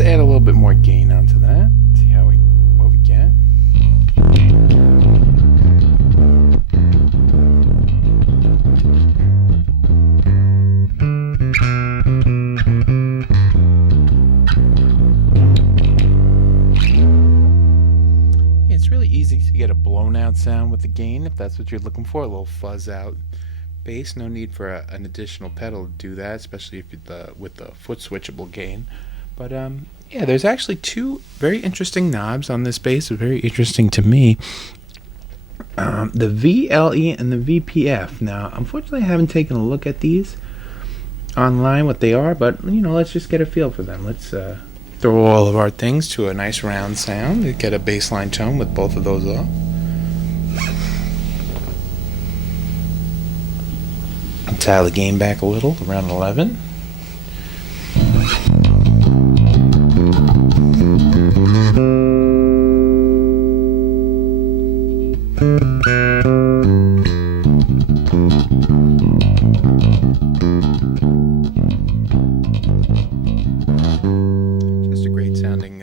let's add a little bit more gain onto that. See what we get. It's really easy to get a blown out sound with the gain if that's what you're looking for, a little fuzz out bass. No need for an additional pedal to do that, especially if with the foot switchable gain. But yeah, there's actually two very interesting knobs on this bass. Very interesting to me. The VLE and the VPF. Now, unfortunately, I haven't taken a look at these online, what they are, but let's just get a feel for them. Let's throw all of our things to a nice round sound to get a bassline tone with both of those off. Dial the gain back a little, around 11. Just a great sounding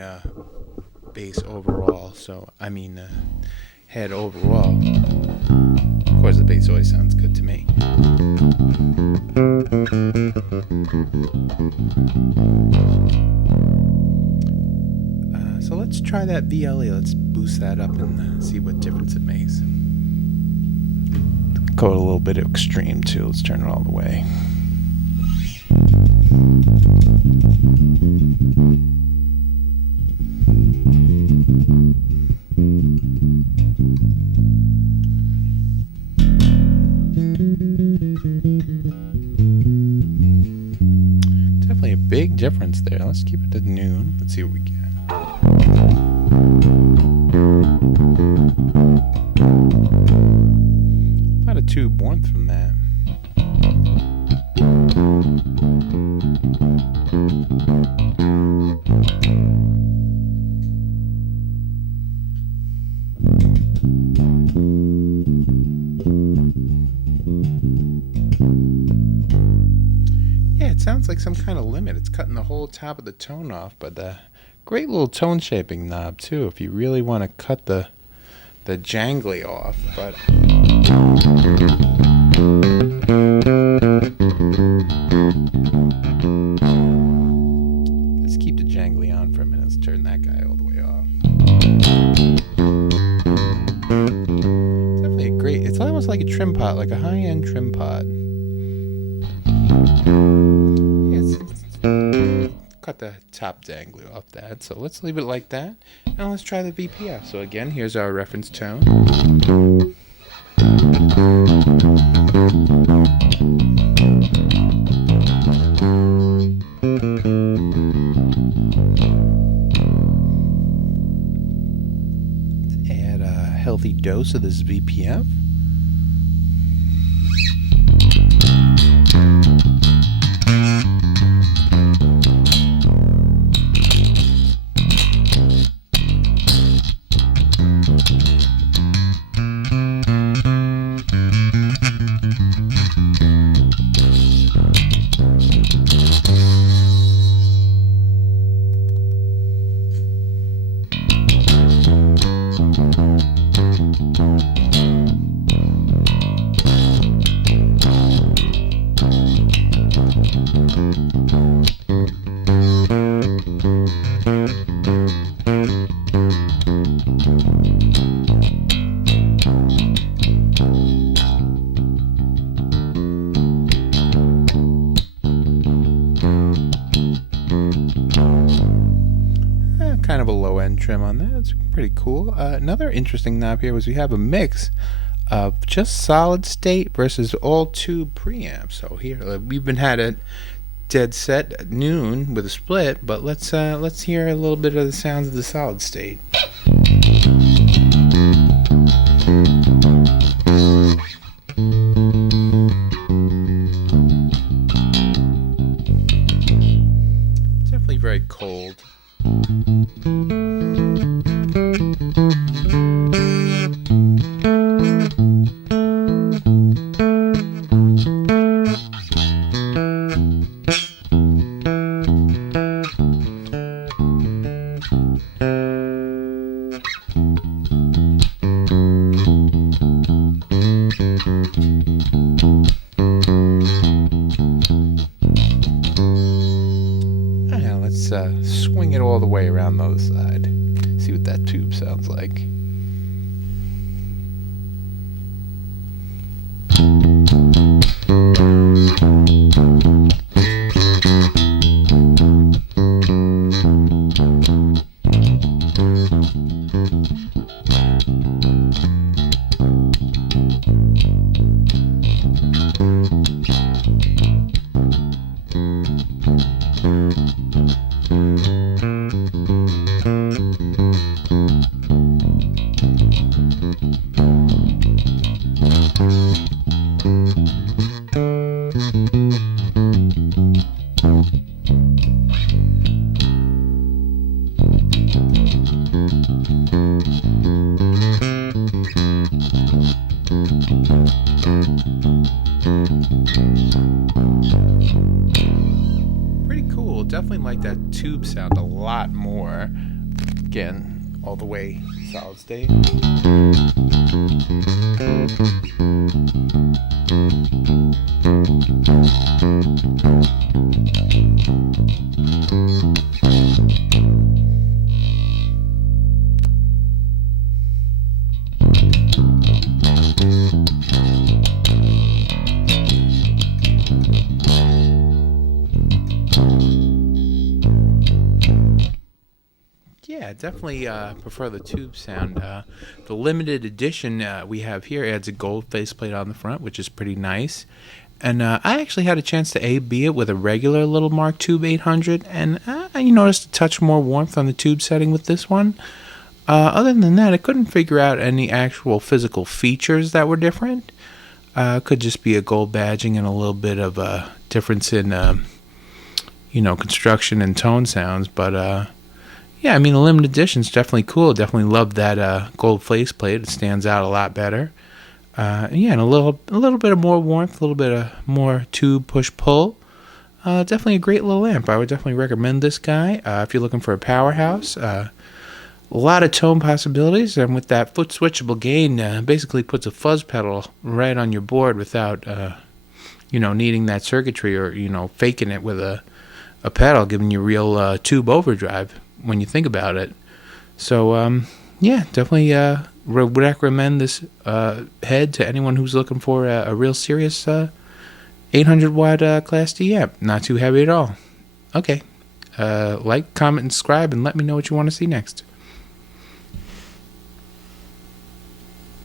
bass overall. So, head overall. Of course, the bass always sounds good to me. So let's try that VLE. Let's boost that up and see what difference it makes. Go a little bit extreme too. Let's turn it all the way. Definitely a big difference there. Let's keep it to noon. Let's see what we get. A lot of tube warmth from that. Yeah, it sounds like some kind of limit. It's cutting the whole top of the tone off, but great little tone shaping knob too if you really want to cut the jangly off. But let's keep the jangly on for a minute. Let's turn that guy all the way off. Definitely a great, it's almost like a trim pot, like a high-end trim pot. Cut the top dangly off that, so let's leave it like that. Now let's try the VPF. So again, here's our reference tone. Let's add a healthy dose of this VPF. Kind of a low end trim on that. It's pretty cool. Another interesting knob here was we have a mix of just solid state versus all tube preamp. So here we've been had it dead set at noon with a split, but let's hear a little bit of the sounds of the solid state. Definitely very cold. all the way around the other side. See what that tube sounds like. Pretty cool. Definitely like that tube sound a lot more. Again, all the way solid state. Yeah, definitely prefer the tube sound. The limited edition we have here adds a gold faceplate on the front, which is pretty nice. And I actually had a chance to A/B it with a regular little Mark Tube 800, and you noticed a touch more warmth on the tube setting with this one. Other than that, I couldn't figure out any actual physical features that were different. Could just be a gold badging and a little bit of a difference in, construction and tone sounds, but yeah, I mean, the limited edition is definitely cool. Definitely love that gold faceplate. It stands out a lot better. Yeah, and a little bit of more warmth, a little bit of more tube push-pull. Definitely a great little amp. I would definitely recommend this guy if you're looking for a powerhouse. A lot of tone possibilities, and with that foot switchable gain, basically puts a fuzz pedal right on your board without, needing that circuitry or, faking it with a pedal, giving you real tube overdrive when you think about it. So yeah, definitely would recommend this head to anyone who's looking for a real serious 800 watt Class D amp. Not too heavy at all. Okay, like, comment, and subscribe, and let me know what you want to see next.